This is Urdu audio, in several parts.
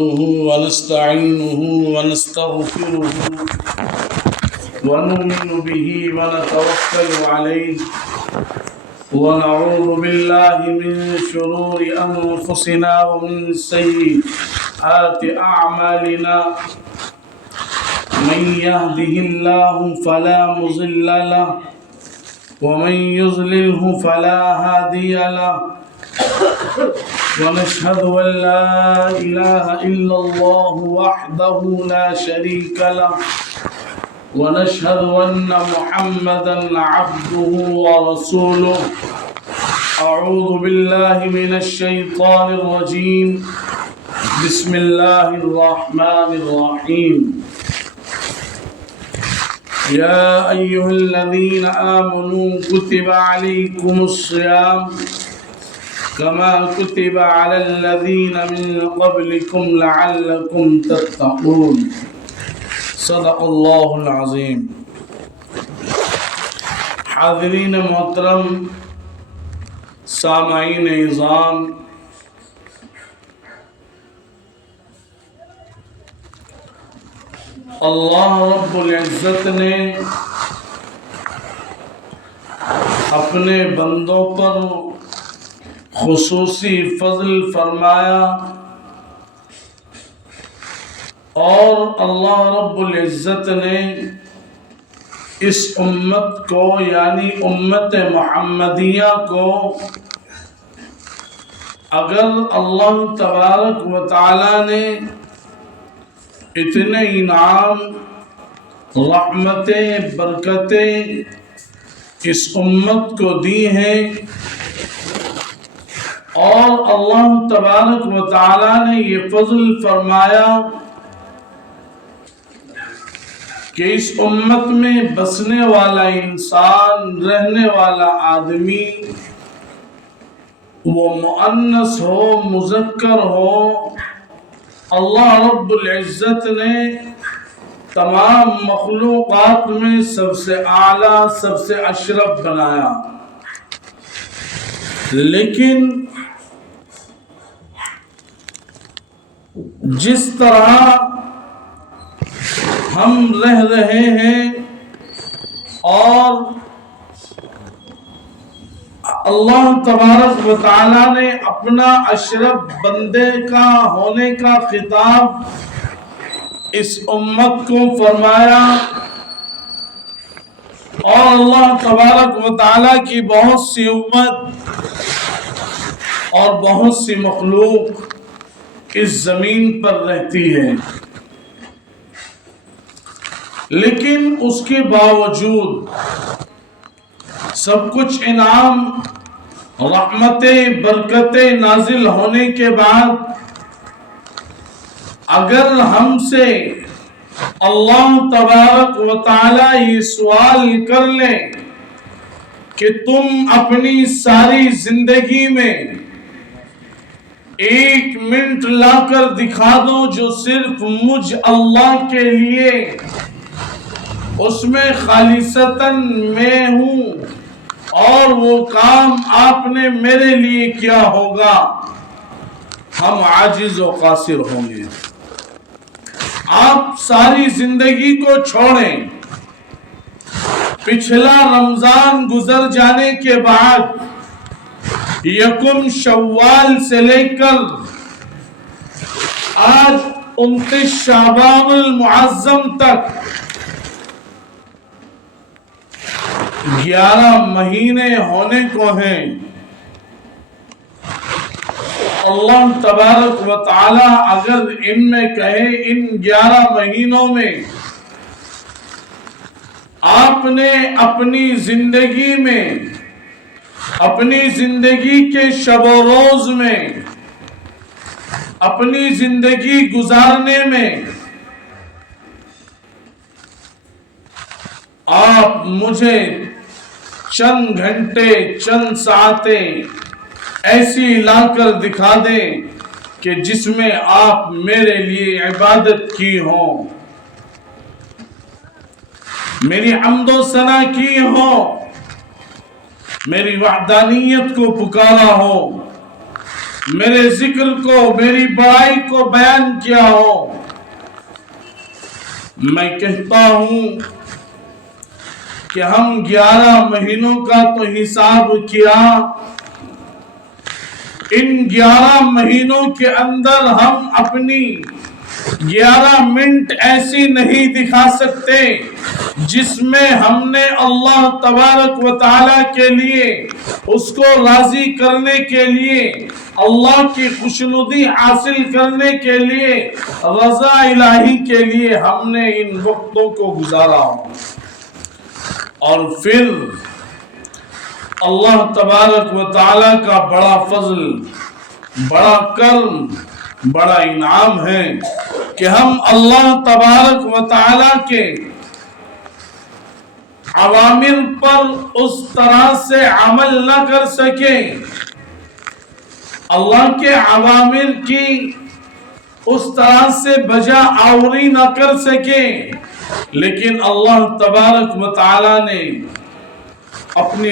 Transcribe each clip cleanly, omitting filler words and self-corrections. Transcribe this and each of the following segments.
ونستعينه ونستغفره ونؤمن به ونتوكل عليه ونعوذ بالله من شرور أنفسنا ومن سيئات أعمالنا من يهده الله فلا مضل له ومن يضلله فلا هادي له ونشهد أن لا إله إلا الله وحده لا شريك له ونشهد أن محمدا عبده ورسوله أعوذ بالله من الشيطان الرجيم بسم الله الرحمن الرحيم يا أيها الذين آمنوا كتب عليكم الصيام كما كتب على الذين من قبلكم لعلكم تتقون صدق الله العظيم. حاضرین محترم، سامعین اعظام، اللہ رب العزت نے اپنے بندوں پر خصوصی فضل فرمایا اور اللہ رب العزت نے اس امت کو یعنی امت محمدیہ کو اگر اللہ تبارک و تعالی نے اتنے انعام، رحمتیں، برکتیں اس امت کو دی ہیں اور اللہ تبارک و تعالی نے یہ فضل فرمایا کہ اس امت میں بسنے والا انسان، رہنے والا آدمی، وہ مؤنث ہو، مذکر ہو، اللہ رب العزت نے تمام مخلوقات میں سب سے اعلیٰ، سب سے اشرف بنایا. لیکن جس طرح ہم رہ رہے ہیں اور اللہ تبارک و تعالی نے اپنا اشرف بندے کا ہونے کا خطاب اس امت کو فرمایا اور اللہ تبارک و تعالی کی بہت سی امت اور بہت سی مخلوق اس زمین پر رہتی ہے، لیکن اس کے باوجود سب کچھ انعام، رحمتیں، برکتیں نازل ہونے کے بعد اگر ہم سے اللہ تبارک و تعالی یہ سوال کر لیں کہ تم اپنی ساری زندگی میں 1 منٹ لا کر دکھا دو جو صرف مجھ اللہ کے لیے، اس میں خالصتاً میں ہوں اور وہ کام آپ نے میرے لیے کیا ہوگا، ہم عاجز و قاصر ہوں گے. آپ ساری زندگی کو چھوڑیں، پچھلا رمضان گزر جانے کے بعد یکم شوال سے لے کر آج 29 شعبان المعظم تک 11 مہینے ہونے کو ہیں. اللہ تبارک و تعالی اگر ان میں کہے ان 11 مہینوں میں آپ نے اپنی زندگی میں، اپنی زندگی کے شب و روز میں، اپنی زندگی گزارنے میں آپ مجھے چند گھنٹے، چند ساعتیں ایسی لا کر دکھا دیں کہ جس میں آپ میرے لیے عبادت کی ہو، میری حمد و ثنا کی ہو، میری وحدانیت کو پکارا ہو، میرے ذکر کو، میری بڑائی کو بیان کیا ہو، میں کہتا ہوں کہ ہم 11 مہینوں کا تو حساب کیا، ان 11 مہینوں کے اندر ہم اپنی 11 منٹ ایسی نہیں دکھا سکتے جس میں ہم نے اللہ تبارک و تعالی کے لیے، اس کو راضی کرنے کے لیے، اللہ کی خوشنودی حاصل کرنے کے لیے، رضا الہی کے لیے ہم نے ان وقتوں کو گزارا، اور پھر اللہ تبارک و تعالی کا بڑا فضل، بڑا کرم، بڑا انعام ہے کہ ہم اللہ تبارک و تعالی کے اوامر پر اس طرح سے عمل نہ کر سکے، اللہ کے اوامر کی اس طرح سے بجا آوری نہ کر سکے، لیکن اللہ تبارک و تعالی نے اپنی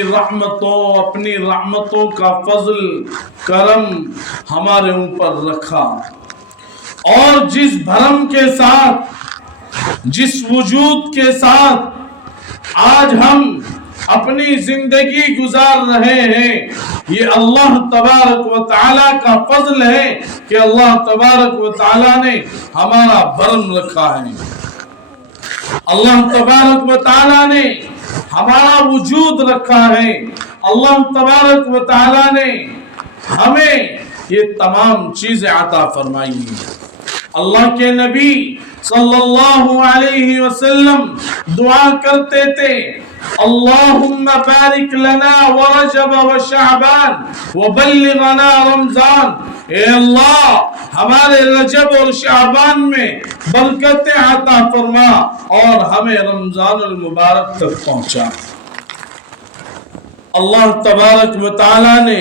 رحمتوں کا فضل کرم ہمارے اوپر رکھا، اور جس بھرم کے ساتھ، جس وجود کے ساتھ آج ہم اپنی زندگی گزار رہے ہیں، یہ اللہ تبارک و تعالی کا فضل ہے کہ اللہ تبارک و تعالی نے ہمارا بھرم رکھا ہے، اللہ تبارک و تعالی نے ہمارا وجود رکھا ہے، اللہ تبارک و تعالی نے ہمیں یہ تمام چیزیں عطا فرمائی ہیں۔ اللہ کے نبی صلی اللہ علیہ وسلم دعا کرتے تھے، اللہم بارک لنا ورجب وشعبان وبلغنا رمضان، اے اللہ ہمارے رجب اور شعبان میں برکتیں عطا فرما اور ہمیں رمضان المبارک تک پہنچا۔ اللہ تبارک و تعالی نے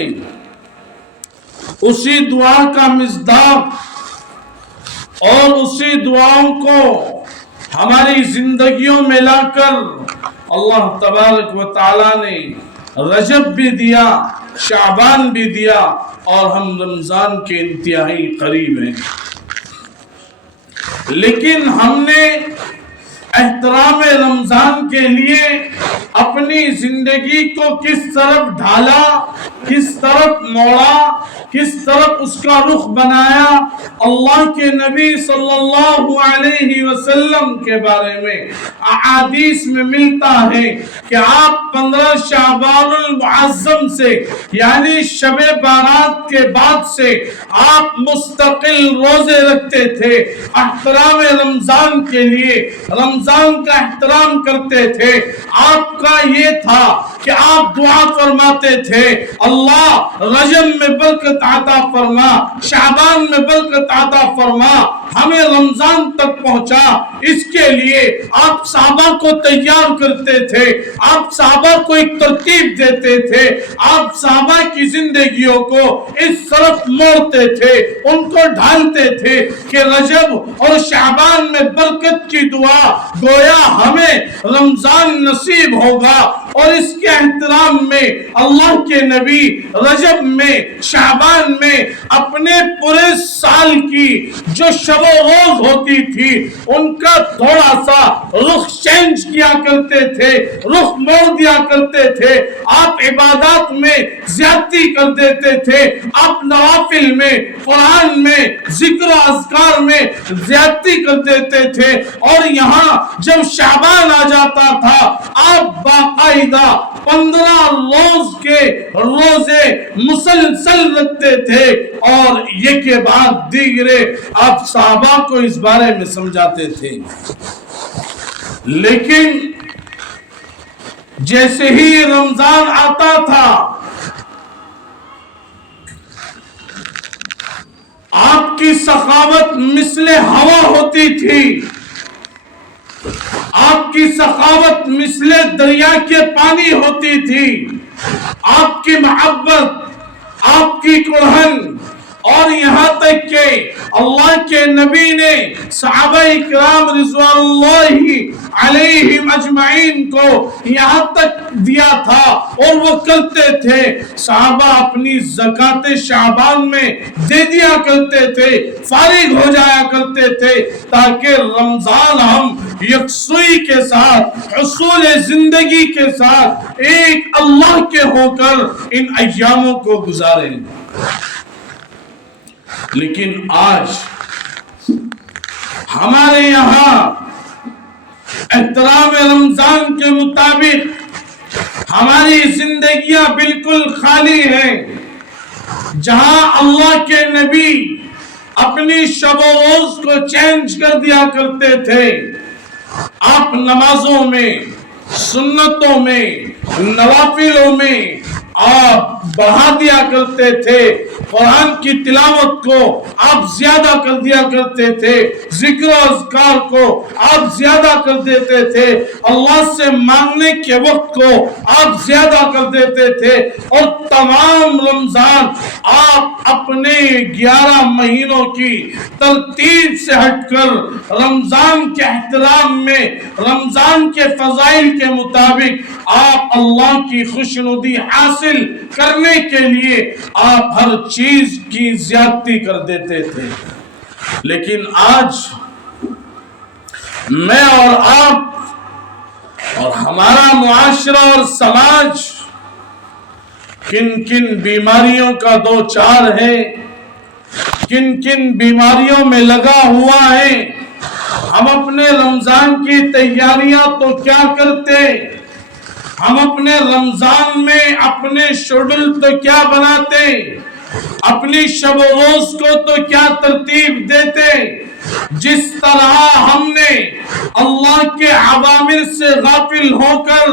اسی دعا کا مصداق اور اسی دعاؤں کو ہماری زندگیوں میں لا کر اللہ تبارک و تعالی نے رجب بھی دیا، شعبان بھی دیا، اور ہم رمضان کے انتہائی قریب ہیں، لیکن ہم نے احترام رمضان کے لیے اپنی زندگی کو کس طرف ڈھالا، کس طرف موڑا، کس طرف اس کا رخ بنایا۔ اللہ کے نبی صلی اللہ علیہ وسلم کے بارے میں احادیث میں ملتا ہے کہ آپ 15 شعبان المعظم سے، یعنی شب بارات کے بعد سے آپ مستقل روزے رکھتے تھے، احترام رمضان کے لیے، رمضان کا احترام کرتے تھے۔ آپ کا یہ تھا کہ آپ دعا فرماتے تھے، اللہ رجب میں برکت عطا فرما، شعبان میں برکت عطا فرما، ہمیں رمضان تک پہنچا۔ اس کے لیے آپ صحابہ کو تیار کرتے تھے، آپ صحابہ کو ایک ترتیب دیتے تھے، آپ صحابہ کی زندگیوں کو اس طرف موڑتے تھے، ان کو ڈھالتے تھے کہ رجب اور شعبان میں برکت کی دعا گویا ہمیں رمضان نصیب ہوگا، اور اس کے احترام میں اللہ کے نبی رجب میں، شعبان میں اپنے پورے سال کی جو شب و روز ہوتی تھی ان کا تھوڑا سا رخ چینج کیا کرتے تھے، رخ موڑ دیا کرتے تھے۔ آپ عبادات میں زیادتی کر دیتے تھے، آپ نوافل میں، قرآن میں، ذکر و اذکار میں زیادتی کر دیتے تھے، اور یہاں جب شعبان آ جاتا تھا آپ باقاعدہ 15 روز کے روزے مسلسل رکھتے تھے، اور یہ کے بعد دیگرے آپ صحابہ کو اس بارے میں سمجھاتے تھے۔ لیکن جیسے ہی رمضان آتا تھا آپ کی سخاوت مثل ہوا ہوتی تھی، آپ کی سخاوت مثل دریا کے پانی ہوتی تھی، آپ کی محبت، آپ کی قرہن اور یہاں تک کہ اللہ کے نبی نے صحابہ اکرام رضوان اللہ علیہم اجمعین کو یہاں تک دیا تھا اور وہ کرتے تھے. صحابہ اپنی زکوٰۃ شعبان میں دے دیا کرتے تھے, فارغ ہو جایا کرتے تھے تاکہ رمضان ہم یکسوئی کے ساتھ, حصول زندگی کے ساتھ ایک اللہ کے ہو کر ان ایاموں کو گزاریں. لیکن آج ہمارے یہاں احترام رمضان کے مطابق ہماری زندگیاں بالکل خالی ہیں. جہاں اللہ کے نبی اپنی شب و روز کو چینج کر دیا کرتے تھے, آپ نمازوں میں, سنتوں میں, نوافلوں میں آپ بڑھا دیا کرتے تھے, قرآن کی تلاوت کو آپ زیادہ کر دیا کرتے تھے, ذکر و اذکار کو آپ زیادہ کر دیتے تھے, اللہ سے مانگنے کے وقت کو آپ زیادہ کر دیتے تھے, اور تمام رمضان آپ اپنے 11 مہینوں کی ترتیب سے ہٹ کر رمضان کے احترام میں, رمضان کے فضائل کے مطابق آپ اللہ کی خوشنودی حاصل کرنے کے لیے آپ ہر چیز کی زیادتی کر دیتے تھے. لیکن آج میں اور آپ اور ہمارا معاشرہ اور سماج کن کن بیماریوں کا دوچار ہے, کن کن بیماریوں میں لگا ہوا ہے. ہم اپنے رمضان کی تیاریاں تو کیا کرتے, ہم اپنے رمضان میں اپنے شیڈول تو کیا بناتے, اپنی شب و روز کو تو کیا ترتیب دیتے. جس طرح ہم نے اللہ کے اوامر سے غافل ہو کر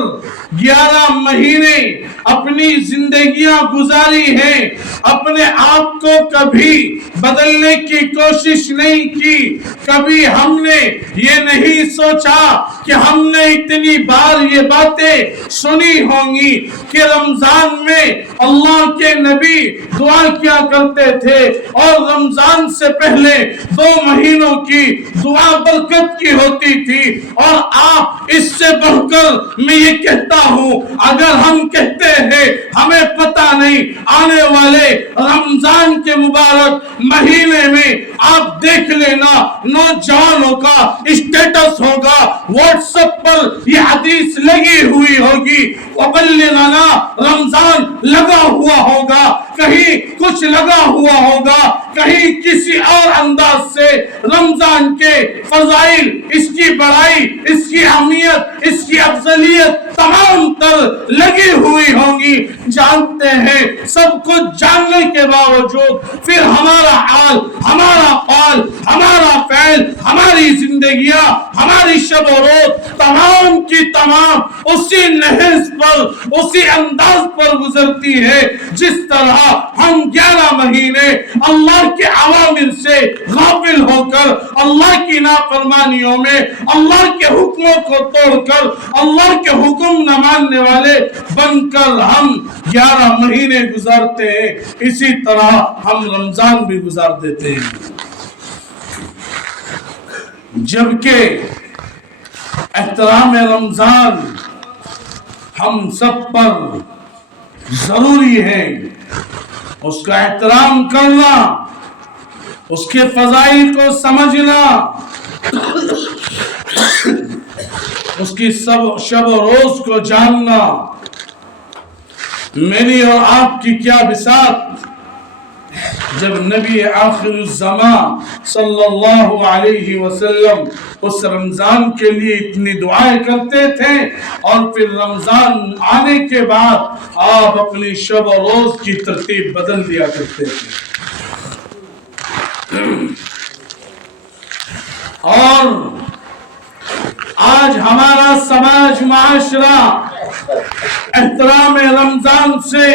11 مہینے اپنی زندگیاں گزاری ہیں, اپنے آپ کو کبھی بدلنے کی کوشش نہیں کی. کبھی ہم نے یہ نہیں سوچا کہ ہم نے اتنی بار یہ باتیں سنی ہوں گی کہ رمضان میں اللہ کے نبی دعا کیا کرتے تھے اور رمضان سے پہلے 2 مہینوں کی دعا برکت کی ہوتی تھی. اور آپ اس سے بڑھ کر میں یہ کہتا ہوں, اگر ہم کہتے ہیں ہمیں پتہ نہیں, آنے والے رمضان کے مبارک مہینے میں آپ دیکھ لینا نوجوانوں کا اسٹیٹس ہوگا, واٹس ایپ پر یہ حدیث لگی ہوئی ہوگی, وبلغنا رمضان لگا ہوا ہوگا, کہیں کچھ لگا ہوا ہوگا, کہیں کسی اور انداز سے رمضان کے فضائل, اس کی بڑائی, اس کی اہمیت, اس کی افضلیت تمام تر لگی ہوئی ہوں گی. جانتے ہیں, سب کچھ جاننے کے باوجود پھر ہمارا حال, ہمارا قول, ہمارا فعل, ہماری زندگیاں, ہماری شب و روز تمام کی تمام اسی نہج پر, اسی انداز پر گزرتی ہے جس طرح ہم 11 مہینے اللہ کے اوامر سے غافل ہو کر, اللہ کی نافرمانیوں میں, اللہ کے حکموں کو توڑ کر اللہ کے حکم نہ ماننے والے بن کر ہم 11 مہینے گزارتے ہیں. اسی طرح ہم رمضان بھی گزار دیتے ہیں, جبکہ احترام رمضان ہم سب پر ضروری ہے. اس کا احترام کرنا, اس کے فضائل کو سمجھنا, اس کی شب و روز کو جاننا. میری اور آپ کی کیا بساط جب نبی آخر الزمان صلی اللہ علیہ وسلم اس رمضان کے لیے اتنی دعائیں کرتے تھے اور پھر رمضان آنے کے بعد آپ اپنی شب و روز کی ترتیب بدل دیا کرتے تھے. اور آج ہمارا سماج, معاشرہ احترام رمضان سے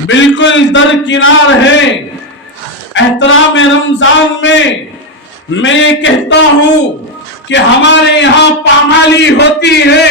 بالکل درکنار ہے. احترام رمضان میں یہ کہتا ہوں کہ ہمارے یہاں پامالی ہوتی ہے.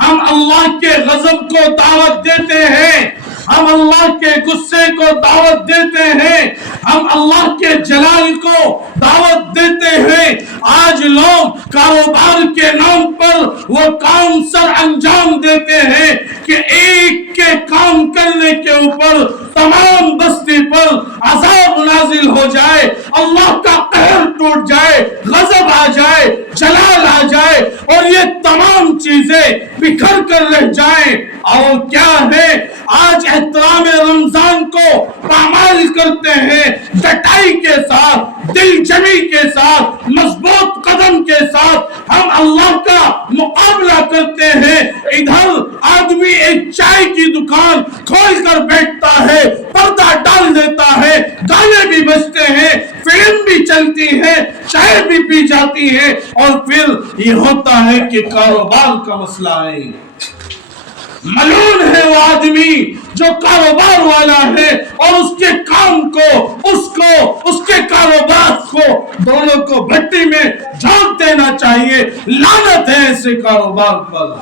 ہم اللہ کے غضب کو دعوت دیتے ہیں, ہم اللہ کے غصے کو دعوت دیتے ہیں، ہم اللہ کے جلال کو دعوت دیتے ہیں۔ آج لوگ کاروبار کے نام پر وہ کام سر انجام دیتے ہیں کہ ایک کے کام کرنے کے اوپر تمام بستی پر عذاب نازل ہو جائے، اللہ کا قہر ٹوٹ جائے، غضب آ جائے، جلال آ جائے اور یہ تمام چیزیں بکھر کر رہ جائیں۔ اور کیا ہے، آج احترام رمضان کو پامال کرتے ہیں، ڈٹائی کے ساتھ، دل جمی کے ساتھ، مضبوط قدم کے ساتھ ہم اللہ کا مقابلہ کرتے ہیں۔ ادھر آدمی ایک چائے کی دکان کھول کر بیٹھتا ہے، پردہ ڈال دیتا ہے، گانے بھی بجتے ہیں، فلم بھی چلتی ہے، چائے بھی پی جاتی ہے، اور پھر یہ ہوتا ہے کہ کاروبار کا مسئلہ ہے۔ ملعون ہے وہ آدمی جو کاروبار والا ہے اور اس کے کام کو، اس کے کاروبار کو، دونوں کو بھٹی میں جھونک دینا چاہیے۔ لعنت ہے ایسے کاروبار پر۔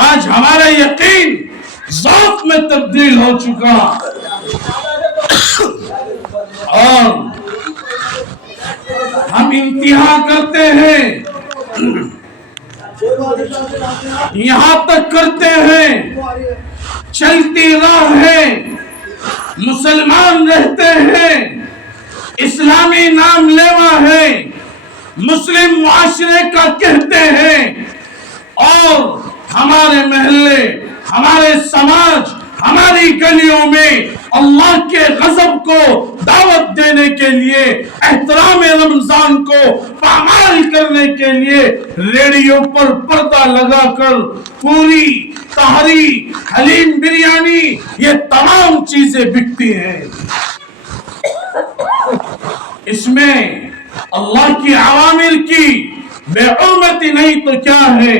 آج ہمارا یقین ذوق میں تبدیل ہو چکا اور ہم انتہا کرتے ہیں، یہاں تک کرتے ہیں، چلتی راہ ہے، مسلمان رہتے ہیں، اسلامی نام لیوا ہے، مسلم معاشرے کا کہتے ہیں، اور ہمارے محلے، ہمارے سماج، ہماری گلیوں میں اللہ کے غضب کو دعوت دینے کے لیے، احترام رمضان کو پامال کرنے کے لیے ریڈیو پر پردہ لگا کر پوری، تہری، حلیم بریانی، یہ تمام چیزیں بکتی ہیں۔ اس میں اللہ کی اوامر کی بے حرمتی نہیں تو کیا ہے؟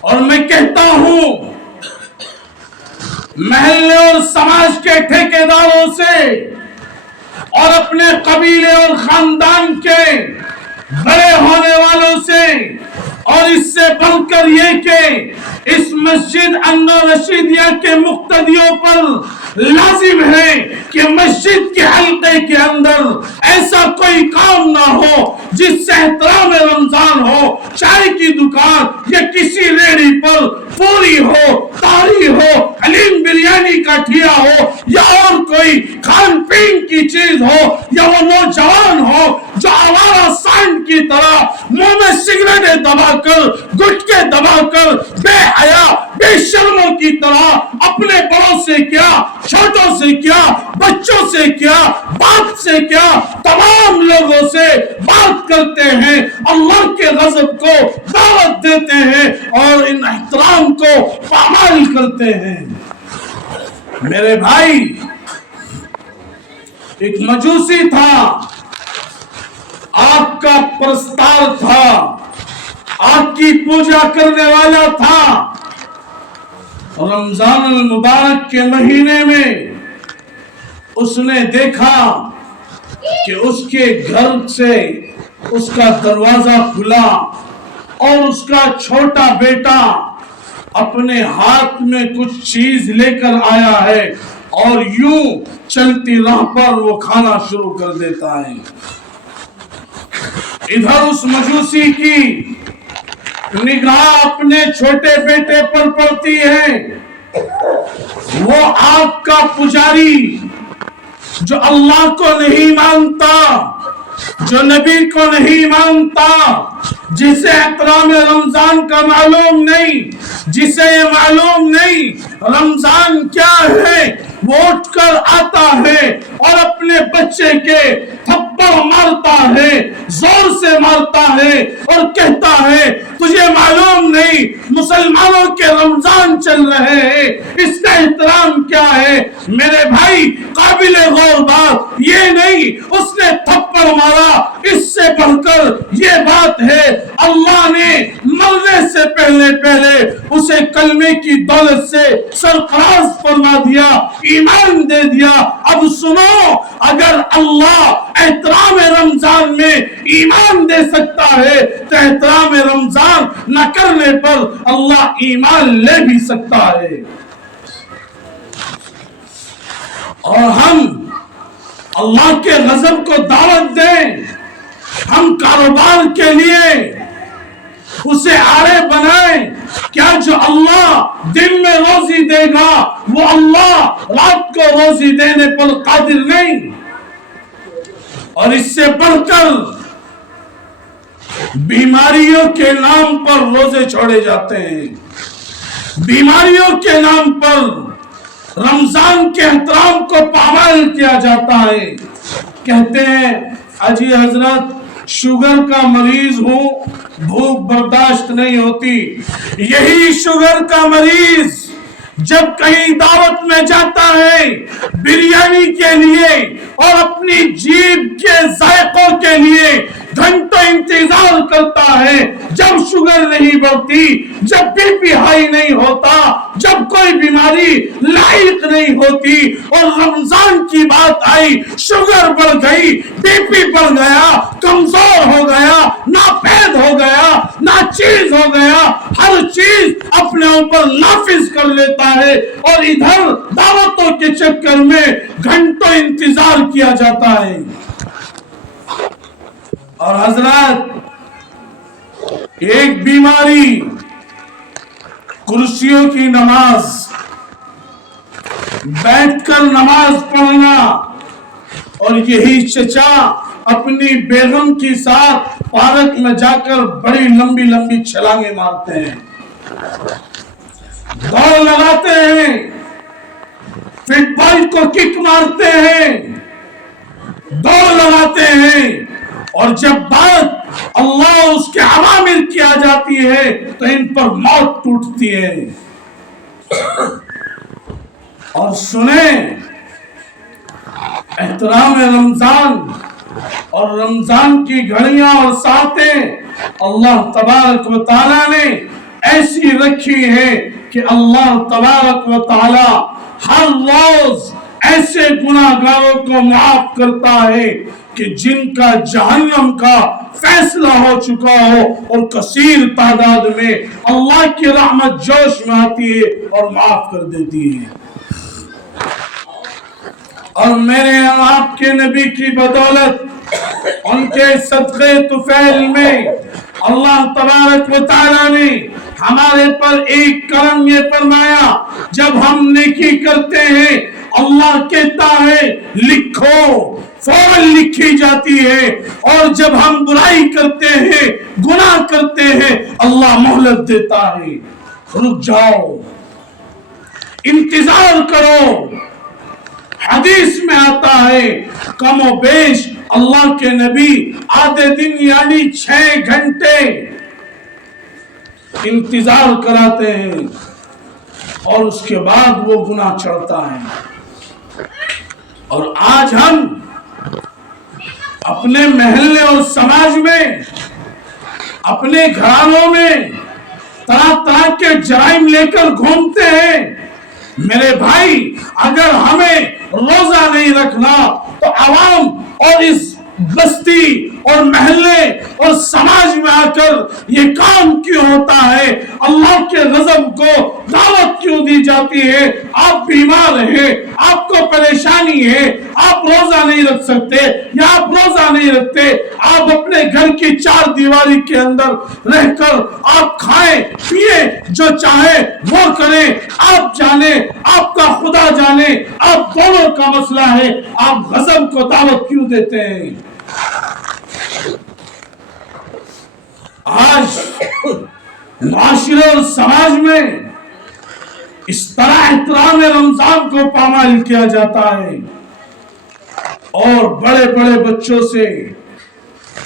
اور میں کہتا ہوں محلے اور سماج کے ٹھیکیداروں سے اور اپنے قبیلے اور خاندان کے بڑے ہونے والوں سے، اور اس سے بڑھ کر یہ کہ اس مسجد انور رشیدیہ کے مقتدیوں پر لازم ہے کہ مسجد کے حلقے کے اندر ایسا کوئی کام نہ ہو جس سے احترام رمضان ہو، چائے کی دکان یا کسی ریڑھی پر پوری ہو، تاری ہو، حلیم بریانی کا ٹھیا ہو، یا اور کوئی کھان پین کی چیز ہو، یا وہ نوجوان ہو جو آوارہ سانڈ کی طرح منہ میں سگریٹیں دبا کر، گٹکے دبا کر، بے حیا، بے شرموں کی طرح اپنے بڑوں سے کیا، چھوٹوں سے کیا، بچوں سے کیا، باپ سے کیا، تمام لوگوں سے بات کرتے ہیں، اللہ کے غضب کو دعوت دیتے ہیں اور ان احترام کو پامال کرتے ہیں۔ میرے بھائی، ایک مجوسی تھا، آگ کا پرستار تھا، آگ کی پوجا کرنے والا تھا۔ رمضان المبارک کے مہینے میں اس نے دیکھا کہ اس کے گھر سے اس کا دروازہ کھلا اور اس کا چھوٹا بیٹا اپنے ہاتھ میں کچھ چیز لے کر آیا ہے اور یوں چلتی راہ پر وہ کھانا شروع کر دیتا ہے۔ ادھر اس مجوسی کی نگاہ اپنے چھوٹے بیٹے پر پڑتی ہے، وہ آگ کا پجاری جو اللہ کو نہیں مانتا، جو نبی کو نہیں مانتا، جسے احترام رمضان کا معلوم نہیں، جسے یہ معلوم نہیں رمضان کیا ہے، وہ اٹھ کر آتا ہے اور اپنے بچے کے تھپڑ مارتا ہے، زور سے مارتا ہے اور کہتا ہے تجھے معلوم نہیں مسلمانوں کے رمضان چل رہے ہیں، اس کا احترام کیا ہے؟ میرے بھائی، قابل غور بات یہ نہیں اس نے تھپڑ مارا، اس سے بڑھ کر یہ بات ہے اللہ نے مرنے سے پہلے اسے کلمے کی دولت سے سرفراز فرما دیا، ایمان دے دیا۔ اب سنو، اگر اللہ احترام رمضان میں ایمان دے سکتا ہے تو احترام رمضان نہ کرنے پر اللہ ایمان لے بھی سکتا ہے۔ اور ہم اللہ کے غضب کو دعوت دیں، ہم کاروبار کے لیے اسے آڑے بنائیں، کیا جو اللہ دن میں روزی دے گا وہ اللہ رات کو روزی دینے پر قادر نہیں؟ اور اس سے بڑھ کر بیماریوں کے نام پر روزے چھوڑے جاتے ہیں، بیماریوں کے نام پر رمضان کے احترام کو پامال کیا جاتا ہے۔ کہتے ہیں اجی حضرت شوگر کا مریض ہوں، بھوک برداشت نہیں ہوتی۔ یہی شوگر کا مریض جب کہیں دعوت میں جاتا ہے بریانی کے لیے اور اپنی جیب کے ذائقوں کے لیے گھنٹوں انتظار کرتا ہے، جب شوگر نہیں بڑھتی، جب بی پی ہائی نہیں ہوتا، جب کوئی بیماری لاحق نہیں ہوتی، اور رمضان کی بات آئی شوگر بڑھ گئی، بی پی بڑھ گیا، کمزور ہو گیا، ناپید ہو گیا، ناچیز ہو گیا، ہر چیز اپنے اوپر نافذ کر لیتا ہے، اور ادھر دعوتوں کے چکر میں گھنٹوں انتظار کیا جاتا ہے۔ اور حضرات ایک بیماری کرسیوں کی نماز، بیٹھ کر نماز پڑھنا، اور یہی چچا اپنی بیگم کے ساتھ پارک میں جا کر بڑی لمبی لمبی چھلانگیں مارتے ہیں، دوڑ لگاتے ہیں، فٹ بال کو کک مارتے ہیں، دوڑ لگاتے ہیں، اور جب بات اللہ اس کے اوامر کی آ جاتی ہے تو ان پر موت ٹوٹتی ہے۔ اور سنیں، احترام رمضان اور رمضان کی گھڑیاں اور ساعتیں اللہ تبارک و تعالیٰ نے ایسی رکھی ہیں کہ اللہ تبارک و تعالیٰ ہر روز ایسے گناہگاروں کو معاف کرتا ہے کہ جن کا جہنم کا فیصلہ ہو چکا ہو، اور کثیر تعداد میں اللہ کی رحمت جوش میں آتی ہے اور معاف کر دیتی ہے۔ اور میرے آپ کے نبی کی بدولت، ان کے صدقے طفیل میں اللہ تبارک و تعالیٰ نے ہمارے پر ایک کرم یہ فرمایا، جب ہم نیکی کرتے ہیں اللہ کہتا ہے لکھو، فوراً لکھی جاتی ہے، اور جب ہم برائی کرتے ہیں، گناہ کرتے ہیں، اللہ مہلت دیتا ہے، رک جاؤ، انتظار کرو۔ حدیث میں آتا ہے کم و بیش اللہ کے نبی آدھے دن یعنی 6 گھنٹے انتظار کراتے ہیں، اور اس کے بعد وہ گناہ چڑھتا ہے۔ اور آج ہم اپنے محلے اور سماج میں، اپنے گھرانوں میں طرح طرح کے جرائم لے کر گھومتے ہیں۔ میرے بھائی، اگر ہمیں روزہ نہیں رکھنا تو عوام اور اس بستی اور محلے اور سماج میں آ کر یہ کام کیوں ہوتا ہے؟ اللہ کے غضب کو دعوت کیوں دی جاتی ہے؟ آپ بیمار ہیں، آپ کو پریشانی ہے، آپ روزہ نہیں رکھ سکتے، یا آپ روزہ نہیں رکھتے، آپ اپنے گھر کی 4 دیواری کے اندر رہ کر آپ کھائیں پیئیں، جو چاہے وہ کریں، آپ جانے، آپ کا خدا جانے، آپ دونوں کا مسئلہ ہے، آپ غضب کو دعوت کیوں دیتے ہیں؟ آج معاشرے اور سماج میں اس طرح احترام رمضان کو پامال کیا جاتا ہے، اور بڑے بڑے بچوں سے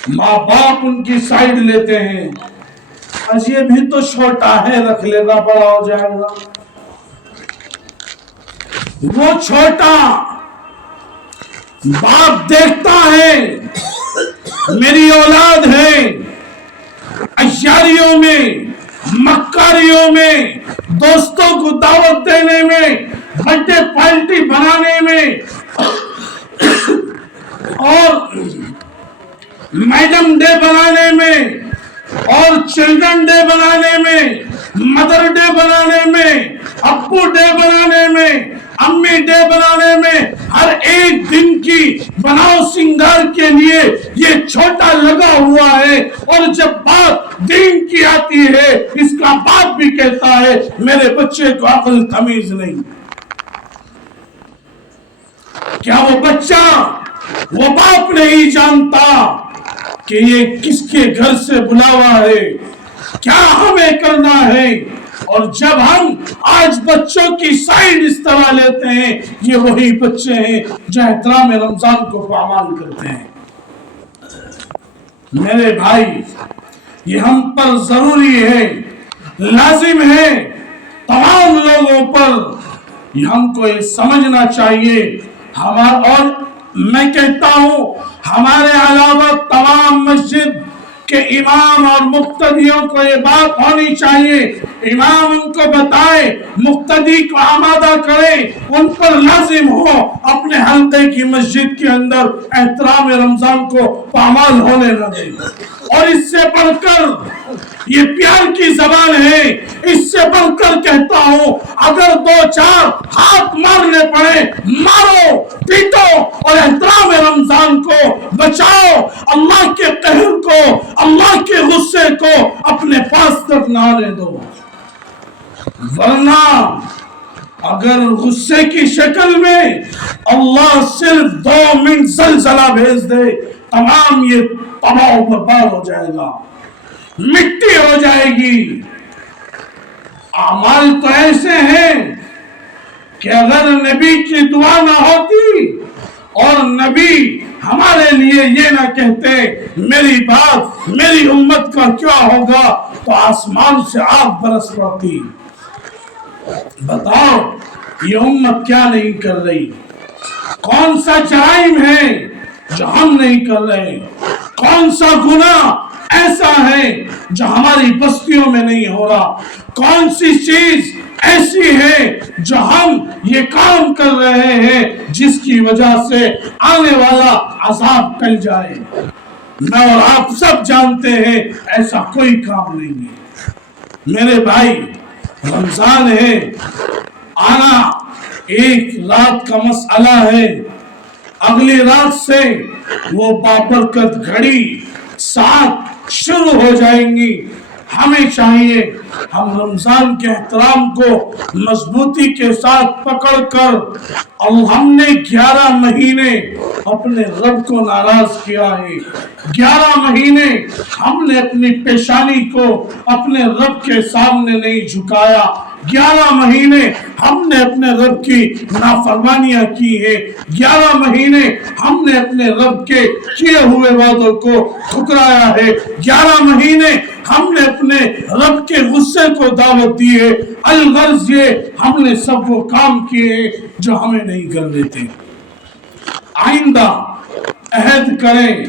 ماں باپ ان کی سائیڈ لیتے ہیں، آج یہ بھی تو چھوٹا ہے، رکھ لے گا، بڑا ہو جائے گا۔ وہ چھوٹا باپ دیکھتا ہے میری اولاد ہے، عشاریوں میں، مکاریوں میں، دوستوں کو دعوت دینے میں، برتھ ڈے پارٹی بنانے میں، اور میڈم ڈے بنانے میں، اور چلڈرن ڈے بنانے میں، مدر ڈے بنانے میں، ابو ڈے بنانے میں، امی ڈے بنانے میں ہر ایک دن کی بناؤ سنگار کے لیے یہ چھوٹا لگا ہوا ہے، اور جب بات دین کی آتی ہے اس کا باپ بھی کہتا ہے میرے بچے کو عقل تمیز نہیں۔ کیا وہ بچہ، وہ باپ نہیں جانتا کہ یہ کس کے گھر سے بلاوا ہے، کیا ہمیں کرنا ہے؟ اور جب ہم آج بچوں کی سائیڈ اس طرح لیتے ہیں، یہ وہی بچے ہیں جو احترام رمضان کو پامال کرتے ہیں۔ میرے بھائی، یہ ہم پر ضروری ہے، لازم ہے، تمام لوگوں پر یہ ہم کو یہ سمجھنا چاہیے۔ اور میں کہتا ہوں ہمارے علاوہ تمام مسجد کہ امام اور مقتدیوں کو یہ بات ہونی چاہیے، امام ان کو بتائے، مقتدی کو آمادہ کرے، ان پر لازم ہو اپنے حلقے کی مسجد کے اندر احترام رمضان کو پامال ہونے نہ دے۔ اور اس سے بڑھ کر یہ پیار کی زبان ہے، اس سے بڑھ کر کہتا ہوں اگر دو چار ہاتھ مارنے پڑے مارو، پیٹو، اور احترام رمضان کو بچاؤ، اللہ کے قہر کو، اللہ کے غصے کو اپنے پاس تک نہ آنے دو۔ ورنہ اگر غصے کی شکل میں اللہ صرف 2 منٹ زلزلہ بھیج دے، تمام یہ تباہ و برباد ہو جائے گا، مٹی ہو جائے گی۔ اعمال تو ایسے ہیں کہ اگر نبی کی دعا نہ ہوتی اور نبی ہمارے لیے یہ نہ کہتے میری بات میری امت کا کیا ہوگا، تو آسمان سے آگ برس پڑتی۔ بتاؤ یہ امت کیا نہیں کر رہی؟ کون سا جرائم ہے جو ہم نہیں کر رہے؟ کون سا گناہ ایسا ہے جو ہماری بستیوں میں نہیں ہو رہا؟ کون سی چیز ایسی ہے جو ہم یہ کام کر رہے ہیں جس کی وجہ سے آنے والا عذاب ٹل جائے؟ میں اور آپ سب جانتے ہیں ایسا کوئی کام نہیں ہے۔ میرے بھائی، رمضان ہے، آنا ایک رات کا مسئلہ ہے، اگلی رات سے وہ بابرکت گھڑی ساتھ شروع ہو جائیں گی۔ ہمیں چاہیے ہم رمضان کے احترام کو مضبوطی کے ساتھ پکڑ کر، ہم نے 11 مہینے اپنے رب کو ناراض کیا ہے، 11 مہینے ہم نے اپنی پیشانی کو اپنے رب کے سامنے نہیں جھکایا، 11 مہینے ہم نے اپنے رب کی نافرمانیاں کی ہے، 11 مہینے ہم نے اپنے رب کے کیے ہوئے وعدوں کو ٹھکرایا ہے، 11 مہینے ہم نے اپنے رب کے غصے کو دعوت دی ہے۔ الغرض یہ ہم نے سب وہ کام کیے ہیں جو ہمیں نہیں کرنے تھے۔ آئندہ عہد کریں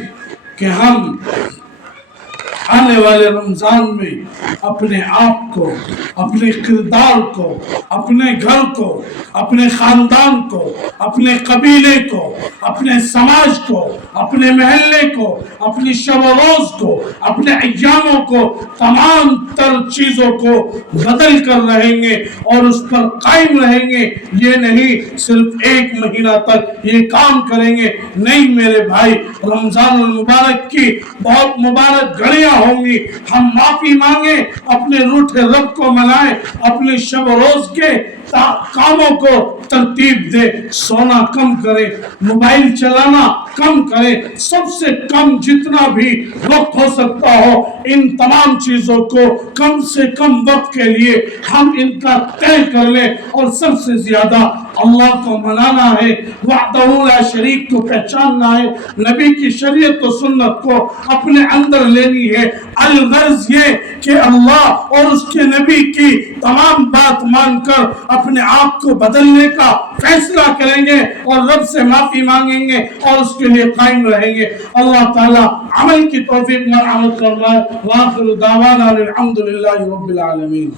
کہ ہم آنے والے رمضان میں اپنے آپ کو، اپنے کردار کو، اپنے گھر کو، اپنے خاندان کو، اپنے قبیلے کو، اپنے سماج کو، اپنے محلے کو، اپنی شب و روز کو، اپنے ایاموں کو، تمام تر چیزوں کو بدل کر رہیں گے اور اس پر قائم رہیں گے۔ یہ نہیں صرف 1 مہینہ تک یہ کام کریں گے، نہیں میرے بھائی، رمضان المبارک کی بہت مبارک گھڑیاں ہوں گی۔ ہم معافی مانگیں، اپنے روٹھے رب کو منائیں، اپنے شب و روز کے کاموں کو ترتیب دے، سونا کم کرے، موبائل چلانا کم کرے، سب سے کم جتنا بھی وقت ہو سکتا ہو ان تمام چیزوں کو کم سے کم وقت کے لیے ہم ان کا طے کر لیں، اور سب سے زیادہ اللہ کو منانا ہے، وحدہ لا شریک کو پہچاننا ہے، نبی کی شریعت و سنت کو اپنے اندر لینی ہے۔ الغرض یہ کہ اللہ اور اس کے نبی کی تمام بات مان کر اپنے آپ کو بدلنے کا فیصلہ کریں گے اور رب سے معافی مانگیں گے اور اس کے لیے قائم رہیں گے۔ اللہ تعالی عمل کی توفیق مرحمت فرمائے۔ وآخر دعوانا الحمدللہ رب العالمین۔